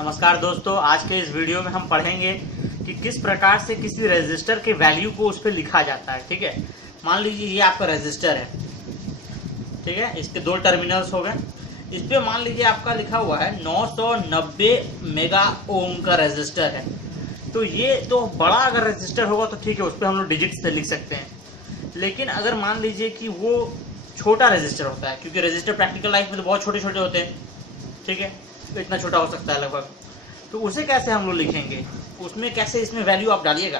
नमस्कार दोस्तों, आज के इस वीडियो में हम पढ़ेंगे कि किस प्रकार से किसी रेजिस्टर के वैल्यू को उस पर लिखा जाता है। ठीक है, मान लीजिए ये आपका रेजिस्टर है। ठीक है, इसके दो टर्मिनल्स हो गए। इस पे मान लीजिए आपका लिखा हुआ है 990 मेगा ओम का रेजिस्टर है। तो ये तो बड़ा अगर रेजिस्टर होगा तो ठीक है, उस पर हम लोग डिजिट से लिख सकते हैं। लेकिन अगर मान लीजिए कि वो छोटा रेजिस्टर होता है, क्योंकि रेजिस्टर प्रैक्टिकल लाइफ में तो बहुत छोटे छोटे होते हैं। ठीक है, तो इतना छोटा हो सकता है लगभग। तो उसे कैसे हम लोग लिखेंगे, उसमें कैसे इसमें वैल्यू आप डालिएगा,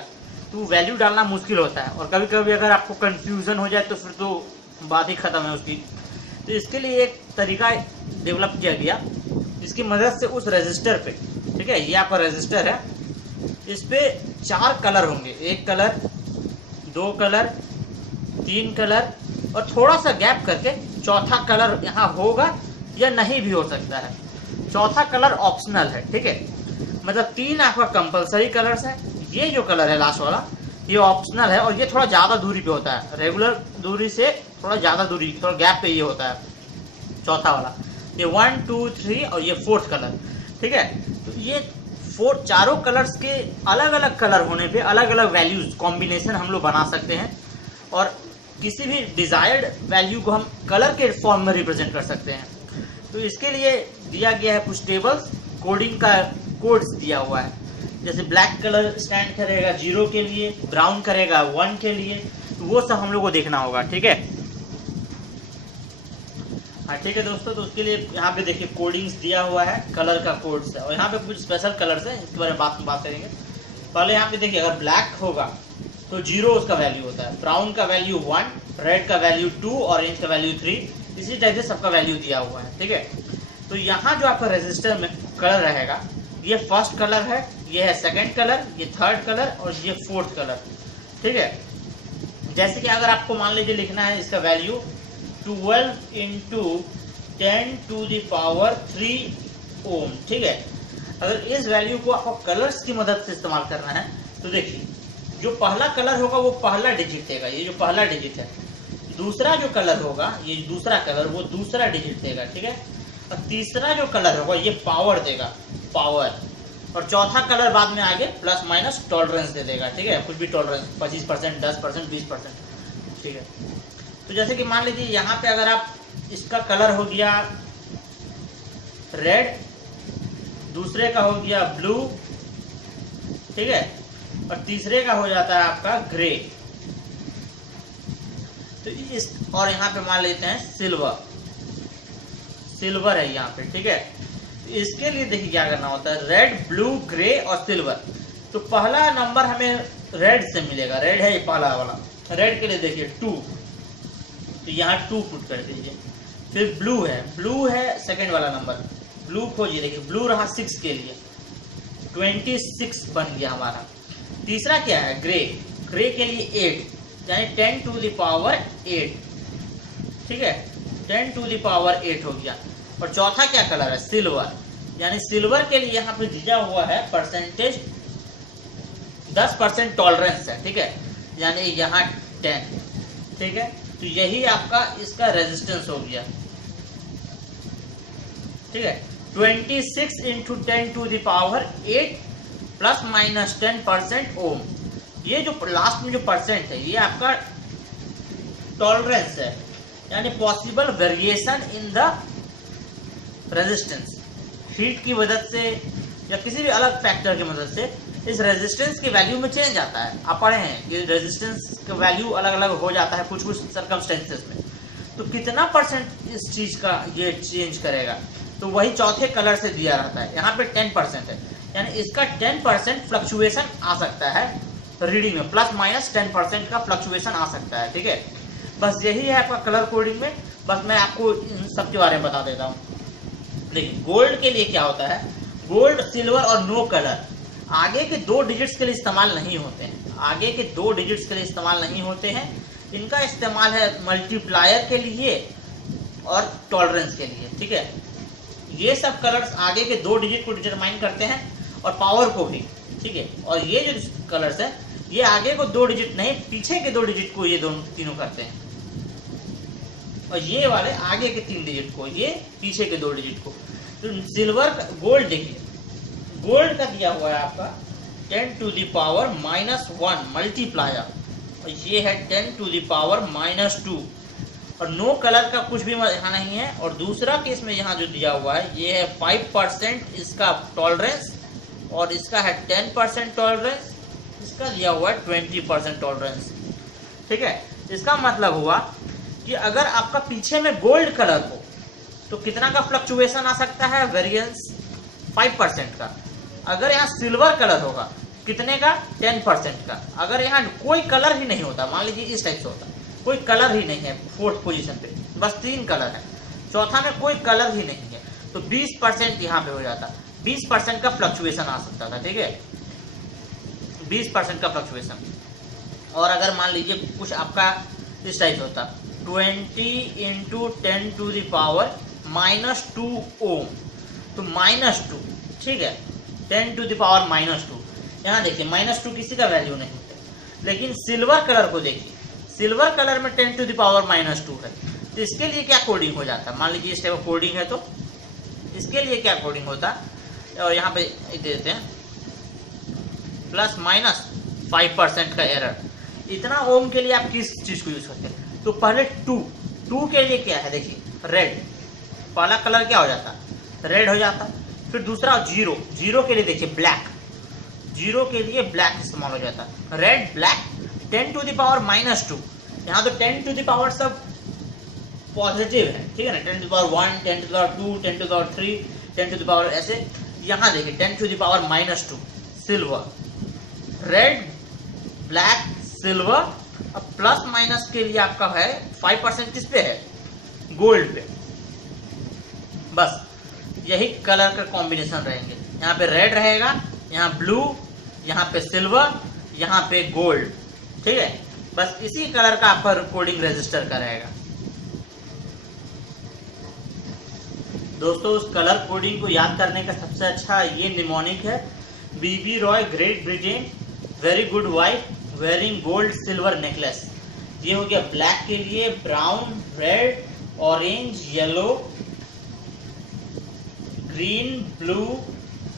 तो वैल्यू डालना मुश्किल होता है। और कभी कभी अगर आपको कंफ्यूजन हो जाए तो फिर तो बात ही खत्म है उसकी। तो इसके लिए एक तरीका डेवलप किया गया, जिसकी मदद से उस रेजिस्टर पे, ठीक है, ये आपका रेजिस्टर है, इस पे 4 कलर होंगे। 1 कलर, 2 कलर, 3 कलर और थोड़ा सा गैप करके चौथा कलर यहाँ होगा या नहीं भी हो सकता है। चौथा कलर ऑप्शनल है। ठीक है, मतलब 3 आपका कंपलसरी कलर्स है। ये जो कलर है लास्ट वाला, ये ऑप्शनल है और ये थोड़ा ज़्यादा दूरी पे होता है। रेगुलर दूरी से थोड़ा ज़्यादा दूरी, थोड़ा गैप पे ये होता है चौथा वाला। ये 1, 2, 3 और ये 4th कलर। ठीक है, तो ये चारों कलर्स के अलग अलग कलर होने पे अलग अलग वैल्यूज कॉम्बिनेशन हम लोग बना सकते हैं और किसी भी डिजायर्ड वैल्यू को हम कलर के फॉर्म में रिप्रेजेंट कर सकते हैं। तो इसके लिए दिया गया है कुछ टेबल्स, कोडिंग का कोड्स दिया हुआ है। जैसे ब्लैक कलर स्टैंड करेगा 0 के लिए, ब्राउन करेगा 1 के लिए, तो वो सब हम लोग को देखना होगा। ठीक है, हाँ ठीक है दोस्तों। तो उसके लिए यहाँ पे देखिए कोडिंग्स दिया हुआ है, कलर का कोड्स है और यहाँ पे कुछ स्पेशल कलर्स है, इसके बारे में बात करेंगे। पहले यहाँ पे देखिए, अगर ब्लैक होगा तो 0 उसका वैल्यू होता है, ब्राउन का वैल्यू 1, रेड का वैल्यू 2, ऑरेंज का वैल्यू 3, इसी टाइप से सबका वैल्यू दिया हुआ है। ठीक है, तो यहाँ जो आपका रेजिस्टर में कलर रहेगा, ये फर्स्ट कलर है, ये है सेकंड कलर, ये थर्ड कलर और ये 4th कलर। ठीक है, जैसे कि अगर आपको मान लीजिए लिखना है इसका वैल्यू 12 × 10⁻³ ओम। ठीक है, अगर इस वैल्यू को आपको कलर्स की मदद से इस्तेमाल करना है तो देखिए, जो पहला कलर होगा वो पहला डिजिट देगा, ये जो पहला डिजिट है। दूसरा जो कलर होगा, ये दूसरा कलर, वो दूसरा डिजिट देगा। ठीक है, और तीसरा जो कलर होगा ये पावर देगा, पावर। और चौथा कलर बाद में आगे प्लस माइनस टॉलरेंस दे देगा। ठीक है, कुछ भी टॉलरेंस, 25%, 10%, 20%। ठीक है, तो जैसे कि मान लीजिए यहाँ पे अगर आप, इसका कलर हो गया रेड, दूसरे का हो गया ब्लू, ठीक है, और तीसरे का हो जाता है आपका ग्रे। तो इस, और यहाँ पे मान लेते हैं सिल्वर, सिल्वर है यहाँ पे। ठीक है, तो इसके लिए देखिए क्या करना होता है, रेड, ब्लू, ग्रे और सिल्वर। तो पहला नंबर हमें रेड से मिलेगा, रेड है ये पहला वाला। रेड के लिए देखिए 2, तो यहाँ 2 पुट कर दीजिए। फिर ब्लू है, ब्लू है सेकंड वाला नंबर, ब्लू खोजिए, देखिए ब्लू रहा 6 के लिए, 26 बन गया हमारा। तीसरा क्या है, ग्रे, ग्रे के लिए 8, यानी 10⁸8। ठीक है, 10⁸8 हो गया। और चौथा क्या कलर है, सिल्वर, यानी सिल्वर के लिए यहाँ पे दिया हुआ है परसेंटेज 10% टॉलरेंस है। ठीक है, यानी यहाँ 10। ठीक है, तो यही आपका इसका रेजिस्टेंस हो गया। ठीक है, 26 × 10⁸8 प्लस माइनस 10% ओम। ये जो लास्ट में जो परसेंट है, ये आपका टॉलरेंस है, यानी possible variation in the resistance. Heat की मदद से या किसी भी अलग फैक्टर की मदद से इस रेजिस्टेंस की वैल्यू में चेंज आता है। आप पढ़े हैं कि रेजिस्टेंस का वैल्यू अलग अलग हो जाता है कुछ कुछ सर्कमस्टेंसेस में। तो कितना परसेंट इस चीज का ये चेंज करेगा, तो वही चौथे कलर से दिया रहता है। यहाँ पे 10% है, यानी इसका 10% फ्लक्चुएशन आ सकता है रीडिंग में, प्लस माइनस 10% का फ्लक्चुएशन आ सकता है। ठीक है, बस यही है आपका कलर कोडिंग में। बस मैं आपको इन सब के बारे में बता देता हूँ। देखिए, गोल्ड के लिए क्या होता है, गोल्ड, सिल्वर और नो कलर आगे के 2 डिजिट्स के लिए इस्तेमाल नहीं होते हैं। आगे के 2 डिजिट्स के लिए इस्तेमाल नहीं होते हैं, इनका इस्तेमाल है मल्टीप्लायर के लिए और टॉलरेंस के लिए। ठीक है, ये सब कलर्स आगे के 2 डिजिट को डिटरमाइन करते हैं और पावर को भी। ठीक है, और ये जो कलर्स है, ये आगे को 2 डिजिट नहीं, पीछे के 2 डिजिट को ये दोनों तीनों करते हैं। और ये वाले आगे के 3 डिजिट को, ये पीछे के 2 डिजिट को। तो सिल्वर, गोल्ड देखिए, गोल्ड का दिया हुआ है आपका 10 टू द पावर -1 मल्टीप्लायर, और ये है 10 टू द पावर -2, और नो कलर का कुछ भी यहाँ नहीं है। और दूसरा केस में यहाँ जो दिया हुआ है ये है 5% इसका टॉलरेंस, और इसका है 10% टॉलरेंस, इसका दिया हुआ है 20% टॉलरेंस। ठीक है, इसका मतलब हुआ कि अगर आपका पीछे में गोल्ड कलर हो तो कितना का फ्लक्चुएशन आ सकता है, वेरिएंस 5% का। अगर यहाँ सिल्वर कलर होगा कितने का, 10% का। अगर यहाँ कोई कलर ही नहीं होता, मान लीजिए इस टाइप से होता, कोई कलर ही नहीं है 4th पोजीशन पे, बस 3 कलर है, चौथा में कोई कलर ही नहीं है, तो 20% यहाँ पे हो जाता, 20% का फ्लक्चुएशन आ सकता था। ठीक है, 20% का फ्लक्चुएशन। और अगर मान लीजिए कुछ आपका इस टाइप से होता 20 इंटू 10 टू द पावर -2 ओम, तो -2, ठीक है, 10 टू द पावर -2। यहाँ देखिए -2 किसी का वैल्यू नहीं होता, लेकिन सिल्वर कलर को देखिए, सिल्वर कलर में 10 टू द पावर -2 है, तो इसके लिए क्या कोडिंग हो जाता है, मान लीजिए इस टाइप का कोडिंग है तो इसके लिए क्या कोडिंग होता, और यहाँ पे देते हैं ±5% का एरर। इतना ओम के लिए आप किस चीज को यूज करते हैं, तो पहले 2 के लिए क्या है, देखिए रेड, पहला कलर क्या हो जाता, रेड हो जाता। फिर दूसरा 0 के लिए देखिए ब्लैक, 0 के लिए ब्लैक इस्तेमाल हो जाता, red black. 10 to the power -2, यहाँ तो 10 टू द पावर सब पॉजिटिव है, ठीक है ना, 10 to the power 1, 10 to the power 2, 10 to the power 3, 10 to the power ऐसे। यहाँ देखिए 10 to the power -2 silver, red black silver. अब प्लस माइनस के लिए आपका है 5% किस पे है, गोल्ड पे। बस यही कलर का कॉम्बिनेशन रहेंगे, यहाँ पे रेड रहेगा, यहाँ ब्लू, यहाँ पे सिल्वर, यहाँ पे गोल्ड। ठीक है, बस इसी कलर का आपका कोडिंग रजिस्टर का रहेगा। दोस्तों उस कलर कोडिंग को याद करने का सबसे अच्छा ये निमोनिक है, BB ROY Great Britain very good wife wearing gold silver necklace. ये हो गया ब्लैक के लिए, brown, red, orange, yellow, green, blue,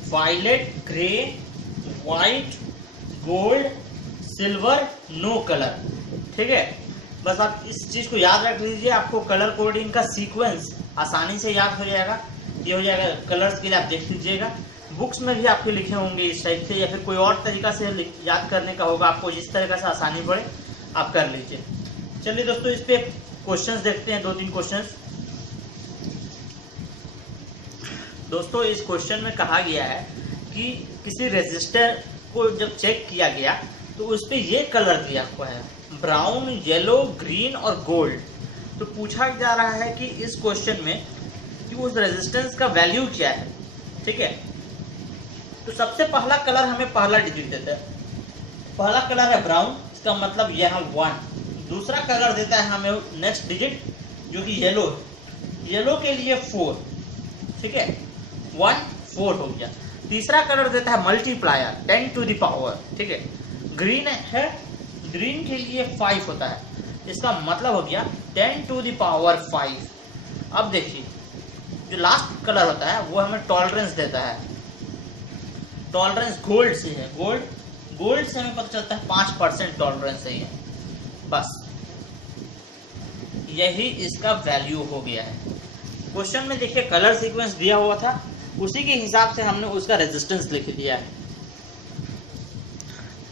violet, grey, white, gold, silver, no colour. ठीक है, बस आप इस चीज को याद रख लीजिए, आपको कलर कोडिंग का सीक्वेंस आसानी से याद हो जाएगा। ये हो जाएगा, कलर्स के लिए आप देख लीजिएगा, बुक्स में भी आपके लिखे होंगे इस टाइप से, या फिर कोई और तरीका से याद करने का होगा आपको, जिस तरीका से आसानी पड़े आप कर लीजिए। चलिए दोस्तों इस पे क्वेश्चंस देखते हैं, 2-3 क्वेश्चंस। दोस्तों इस क्वेश्चन में कहा गया है कि किसी रेजिस्टर को जब चेक किया गया तो उस पे ये कलर दिया हुआ है, ब्राउन, येलो, ग्रीन और गोल्ड। तो पूछा जा रहा है कि इस क्वेश्चन में कि उस रेजिस्टेंस का वैल्यू क्या है। ठीक है, तो सबसे पहला कलर हमें पहला डिजिट देता है, पहला कलर है ब्राउन, इसका मतलब यह 1। दूसरा कलर देता है हमें नेक्स्ट डिजिट जो कि येलो है, येलो के लिए 4। ठीक है, 1 4 हो गया। तीसरा कलर देता है मल्टीप्लायर 10 टू द पावर। ठीक है, ग्रीन है, ग्रीन के लिए 5 होता है, इसका मतलब हो गया 10 टू द पावर 5। अब देखिए जो लास्ट कलर होता है वो हमें टॉलरेंस देता है, टॉलरेंस गोल्ड से है, गोल्ड से हमें पता चलता है 5% टॉलरेंस ही है। बस यही इसका वैल्यू हो गया है। क्वेश्चन में देखिए कलर सीक्वेंस दिया हुआ था, उसी के हिसाब से हमने उसका रेजिस्टेंस लिख दिया है।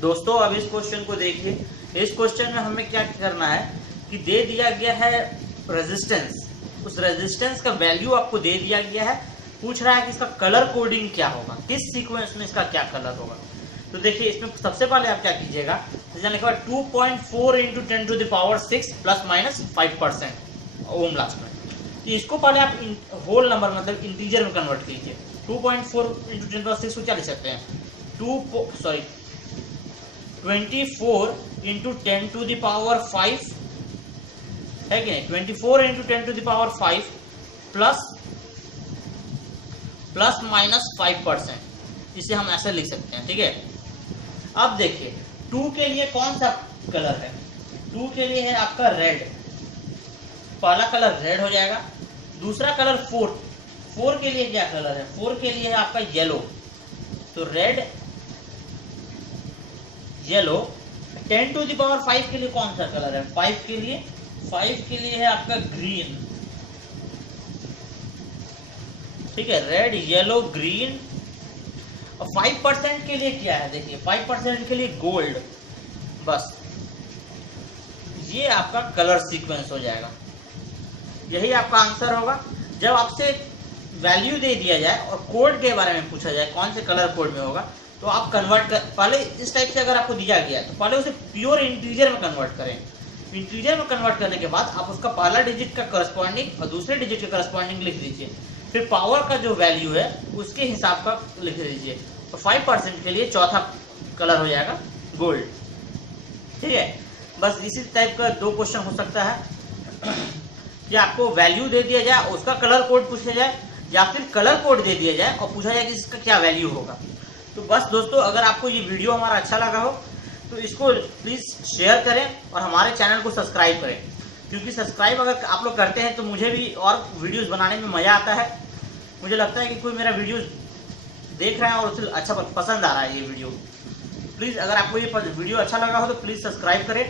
दोस्तों अब इस क्वेश्चन को देखिए, इस क्वेश्चन में हमें क्या करना है कि दे दिया गया है रेजिस्टेंस, उस रेजिस्टेंस का वैल्यू आपको दे दिया गया है, पूछ रहा है कि इसका कलर कोडिंग क्या होगा, किस सीक्वेंस में इसका क्या कलर होगा। तो देखिए इसमें सबसे पहले आप क्या कीजिएगा, लिखा 2.4 into 10 to the power 6 ±5% ohm last में। तो इसको पहले आप होल नंबर मतलब इंटीजर में कन्वर्ट कीजिए। 2.4 इंटू 10 पावर 6 को क्या लिख सकते हैं, 24 इंटू 10 टू द पावर 5 है कि नहीं, 24 into 10 to the power 5 plus minus 5%, इसे हम ऐसे लिख सकते हैं। ठीक है, अब देखिए 2 के लिए कौन सा कलर है, 2 के लिए है आपका रेड, पहला कलर रेड हो जाएगा। दूसरा कलर 4 के लिए क्या कलर है, 4 के लिए है आपका येलो। तो red yellow 10 to the power 5 के लिए कौन सा कलर है? 5 के लिए है आपका ग्रीन। ठीक है, रेड येलो ग्रीन। और 5% के लिए क्या है? देखिए 5% के लिए गोल्ड। बस ये आपका कलर सीक्वेंस हो जाएगा, यही आपका आंसर होगा। जब आपसे वैल्यू दे दिया जाए और कोड के बारे में पूछा जाए कौन से कलर कोड में होगा, तो आप कन्वर्ट कर, पहले इस टाइप से अगर आपको दिया गया तो पहले उसे प्योर इंटीजर में कन्वर्ट करें। इंटीजर में कन्वर्ट करने के बाद आप उसका पहला डिजिट का करस्पॉन्डिंग और दूसरे डिजिट के करस्पॉन्डिंग लिख दीजिए, फिर पावर का जो वैल्यू है उसके हिसाब का लिख दीजिए। और 5% के लिए चौथा कलर हो जाएगा गोल्ड। ठीक है, बस इसी टाइप का 2 क्वेश्चन हो सकता है कि आपको वैल्यू दे दिया जाए, उसका कलर कोड पूछा जाए, या फिर कलर कोड दे दिया जाए और पूछा जाए कि इसका क्या वैल्यू होगा। तो बस दोस्तों, अगर आपको ये वीडियो हमारा अच्छा लगा हो तो इसको प्लीज़ शेयर करें और हमारे चैनल को सब्सक्राइब करें, क्योंकि सब्सक्राइब अगर आप लोग करते हैं तो मुझे भी और वीडियोस बनाने में मज़ा आता है। मुझे लगता है कि कोई मेरा वीडियो देख रहा है और उसे अच्छा पसंद आ रहा है ये वीडियो। प्लीज़ अगर आपको ये वीडियो अच्छा लगा हो तो प्लीज़ सब्सक्राइब करें